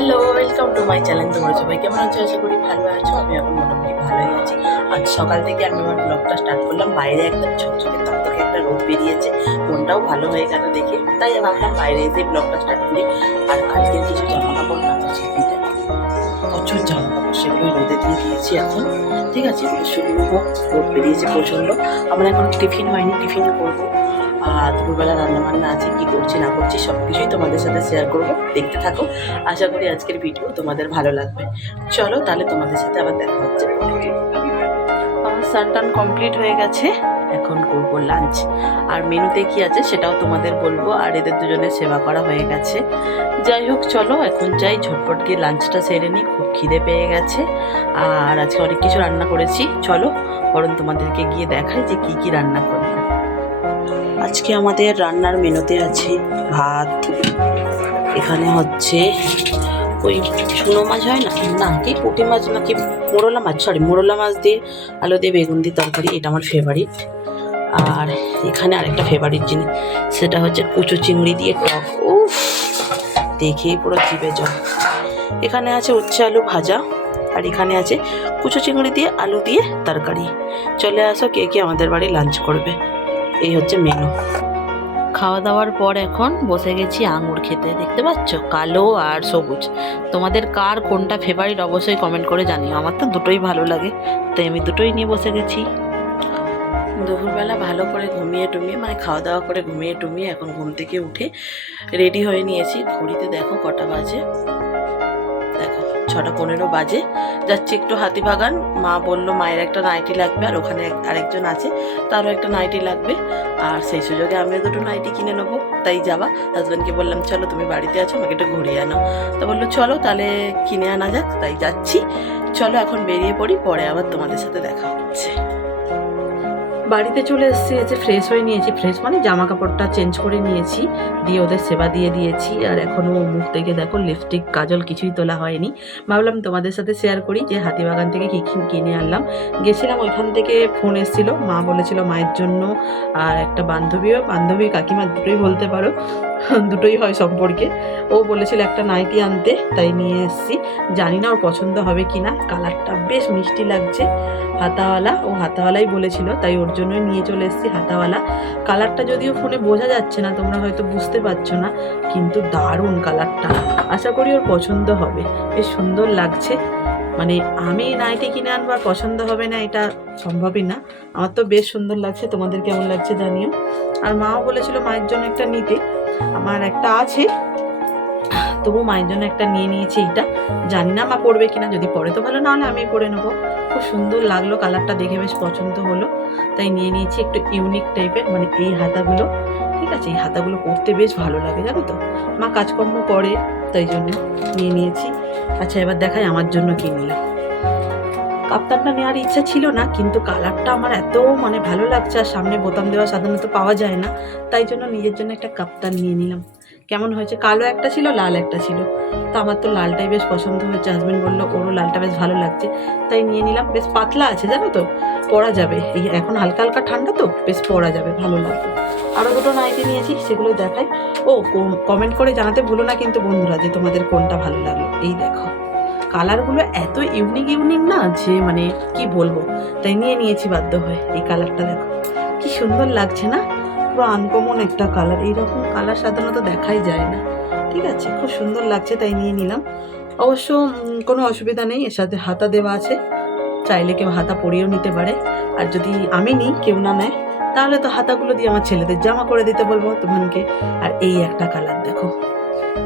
Hello welcome to my channel তোমরা সবাই কেমন আছো? আশা করি ভালো আছো। আমি এখন মোটামুটি ভালোই আছি। আজ সকাল থেকে আমি আমার ব্লগটা স্টার্ট করলাম। বাইরে একদম ঝকঝকে থেকে একটা রোদ বেরিয়েছে। মনটাও ভালো হয়ে গেল দেখে। তাই ভাবলাম বাইরে এসে ব্লগটা স্টার্ট করি। আর কালকের কিছু জামা কাপড় কাঁচা ছিল প্রচুর জামা কাপড় সেগুলো রোদে দিয়ে দিয়েছি এখন। ঠিক আছে শুকনো হোক রোদ বেরিয়েছে প্রচণ্ড। আমার এখন টিফিন হয়নি টিফিন করব। আর দুপুরবেলা রান্নাবান্না আছে, কি করছি, না করছি সব কিছুই তোমাদের সাথে শেয়ার করব। দেখতে থাকো। আশা করি আজকের ভিডিও তোমাদের ভালো লাগবে। চলো তাহলে তোমাদের সাথে আবার দেখা হচ্ছে। আমার কমপ্লিট হয়ে গেছে। এখন করব লাঞ্চ আর মেনুতে কি আছে সেটাও তোমাদের বলব। আর এদের দুজনের সেবা করা হয়ে গেছে। যাই হোক, চলো, এখন যাই। ঝটপট গিয়ে লাঞ্চটা সেরে নিই। খুব খিদে পেয়ে গেছে। আর আজকে অনেক কিছু রান্না করেছি। চলো, বরং তোমাদেরকে গিয়ে দেখাই যে কি কি রান্না করলাম। আজকে আমাদের রান্নার মেনুতে আছে ভাত। এখানে হচ্ছে ওই চুনো মাছ হয় না? না, কি পুঁটি মাছ না কি মোরলা মাছ? সরি মোরলা মাছ দিয়ে আলু দিয়ে বেগুন দিয়ে তরকারি, এটা আমার ফেভারিট আর এখানে আরেকটা ফেভারিট জিনিস, সেটা হচ্ছে কুচু চিংড়ি দিয়ে টক। উফ, দেখেই পুরো জিভে জল। এখানে আছে উচ্ছে আলু ভাজা, আর এখানে আছে কুচু চিংড়ি দিয়ে আলু দিয়ে তরকারি। চলে আসো কে কে আমাদের বাড়ি লাঞ্চ করবে। এই হচ্ছে মেনু খাওয়া দাওয়ার পর এখন বসে গেছি আঙুর খেতে, দেখতে পাচ্ছ? কালো আর সবুজ। তোমাদের কার কোনটা ফেভারিট অবশ্যই কমেন্ট করে জানিও। আমার তো দুটোই ভালো লাগে। তাই আমি দুটোই নিয়ে বসে গেছি। দুপুরবেলা ভালো করে ঘুমিয়ে টুমিয়ে মানে খাওয়া দাওয়া করে ঘুমিয়ে টুমিয়ে এখন ঘুম থেকে উঠে রেডি হয়ে নিয়েছি। ঘড়িতে দেখো কটা বাজে। ছটা পনেরো বাজে। যাচ্ছি একটু হাতিবাগান মা বলল, মায়ের একটা নাইটি লাগবে। আর ওখানে আরেকজন আছে, তারও একটা নাইটি লাগবে। আর সেই সুযোগে আমিও দুটো নাইটি কিনে নেব। তাই যাবা। হাজব্যান্ডকে বললাম, চলো, তুমি বাড়িতে আছো, আমাকে একটু ঘুরিয়ে আনো। তো বলল, চলো, তাহলে কিনে আনা যাক। তাই যাচ্ছি। চলো, এখন বেরিয়ে পড়ি। পরে আবার তোমাদের সাথে দেখা হচ্ছে। বাড়িতে চলে এসেছি এসে ফ্রেশ হয়ে নিয়েছি। ফ্রেশ মানে জামা কাপড়টা চেঞ্জ করে নিয়েছি, দিয়ে ওদের সেবা দিয়ে দিয়েছি, আর এখনও মুখ থেকে দেখো লিপস্টিক কাজল কিছুই তোলা হয়নি। ভাবলাম তোমাদের সাথে শেয়ার করি যে হাতিবাগান থেকে কী কী কিনে আনলাম। গেছিলাম ওইখান থেকে ফোন এসেছিল, মা বলেছিল মায়ের জন্য, আর একটা বান্ধবীও, বান্ধবী কাকিমা দুটোই বলতে পারো, দুটোই হয় সম্পর্কে। ও বলেছিল একটা নাইটি আনতে, তাই নিয়ে এসেছি। জানি না ওর পছন্দ হবে কি না কালারটা বেশ মিষ্টি লাগছে। হাতাওয়ালা, ও হাতাওয়ালাই বলেছিল, তাই ওর জন্যই নিয়ে চলে এসেছি হাতাওয়ালা। কালারটা যদিও ফোনে বোঝা যাচ্ছে না, তোমরা হয়তো বুঝতে পারছ না, কিন্তু দারুণ কালারটা আশা করি ওর পছন্দ হবে। বেশ সুন্দর লাগছে। মানে আমি নাইটি কিনে আনবার পছন্দ হবে না, এটা সম্ভবই না। আমার তো বেশ সুন্দর লাগছে, তোমাদের কেমন লাগছে জানিও। আর মাও বলেছিল মায়ের জন্য একটা নিতে। আমার একটা আছে। তবু মায়ের জন্য একটা নিয়ে নিয়েছি এইটা জানি না মা পড়বে কিনা, যদি পরে তো ভালো, নাহলে আমি পরে নেব। খুব সুন্দর লাগল, কালারটা দেখে বেশ পছন্দ হলো। তাই নিয়ে নিয়েছি একটু ইউনিক টাইপের মানে এই হাতাগুলো। ঠিক আছে, এই হাতাগুলো পরতে বেশ ভালো লাগে, জানো তো? মা কাজকর্ম করে, তাই জন্য নিয়ে নিয়েছি। আচ্ছা এবার দেখাই আমার জন্য কি নিলাম। কাপ্তানটা নেওয়ার ইচ্ছা ছিল না, কিন্তু কালারটা আমার এত মানে ভালো লাগছে, আর সামনে বোতাম দেওয়া সাধারণত পাওয়া যায় না। তাই জন্য নিজের জন্য একটা কাপ্তান নিয়ে নিলাম। কেমন হয়েছে? কালো একটা ছিল, লাল একটা ছিল। তো আমার তো লালটাই বেশ পছন্দ হয়েছে। হাজব্যান্ড বলল, ওরও লালটা বেশ ভালো লাগছে। তাই নিয়ে নিলাম। বেশ পাতলা আছে, জানো তো? পরা যাবে। এই এখন হালকা হালকা ঠান্ডা তো, বেশ পরা যাবে, ভালো লাগবে। আরও দুটো নাইটি নিয়েছি, সেগুলো দেখাই। ও কমেন্ট করে জানাতে ভুলো না কিন্তু বন্ধুরা যে তোমাদের কোনটা ভালো লাগল। এই দেখো। কালারগুলো এত ইউনিক ইউনিক না যে মানে কি বলব? তাই নিয়ে নিয়েছি বাধ্য হয়ে। এই কালারটা দেখো। কি সুন্দর লাগছে না? পুরো আনকমন একটা কালার এইরকম কালার সাধারণত দেখাই যায় না। ঠিক আছে, খুব সুন্দর লাগছে তাই নিয়ে নিলাম। অবশ্য কোনো অসুবিধা নেই, এর সাথে হাতা দেওয়া আছে। চাইলে কেউ হাতা পরিয়েও নিতে পারে। আর যদি আমি নিই, কেউ না নেয়, তাহলে তো হাতাগুলো দিয়ে আমার ছেলেদের জামা করে দিতে বলব তোমাকে আর এই একটা কালার দেখো।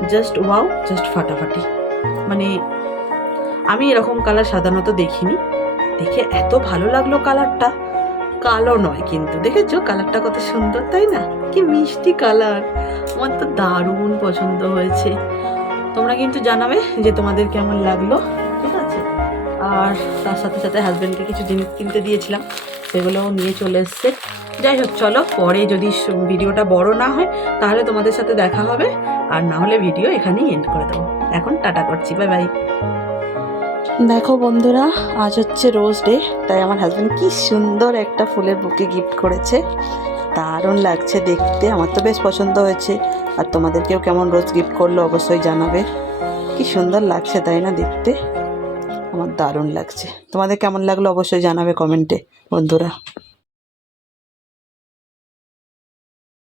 জাস্ট ওয়াও জাস্ট ফাটাফাটি। মানে আমি এরকম কালার সাধারণত দেখিনি। দেখে এত ভালো লাগল কালারটা কালো নয় কিন্তু, দেখেছ? কালারটা কত সুন্দর, তাই না? কি মিষ্টি কালার। আমার তো দারুণ পছন্দ হয়েছে। তোমরা কিন্তু জানাবে যে তোমাদের কেমন লাগল, ঠিক আছে? আর তার সাথে সাথে হাজব্যান্ডকে কিছু জিনিস কিনতে দিয়েছিলাম, সেগুলোও নিয়ে চলে এসছে। যাই হোক, চলো, পরে যদি ভিডিওটা বড় না হয়, তাহলে তোমাদের সাথে দেখা হবে। আর না হলে ভিডিও এখানেই এন্ড করে দেবো। এখন টাটা করছি, বাই বাই। দেখো বন্ধুরা, আজ হচ্ছে রোজ ডে, তাই আমার হাজব্যান্ড কি সুন্দর একটা ফুলের বুকে গিফট করেছে। দারুণ লাগছে দেখতে, আমার তো বেশ পছন্দ হয়েছে। আর তোমাদেরকেও কেমন রোজ গিফট করল অবশ্যই জানাবে। কি সুন্দর লাগছে, তাই না দেখতে? আমার দারুণ লাগছে। তোমাদের কেমন লাগল অবশ্যই জানাবে কমেন্টে বন্ধুরা।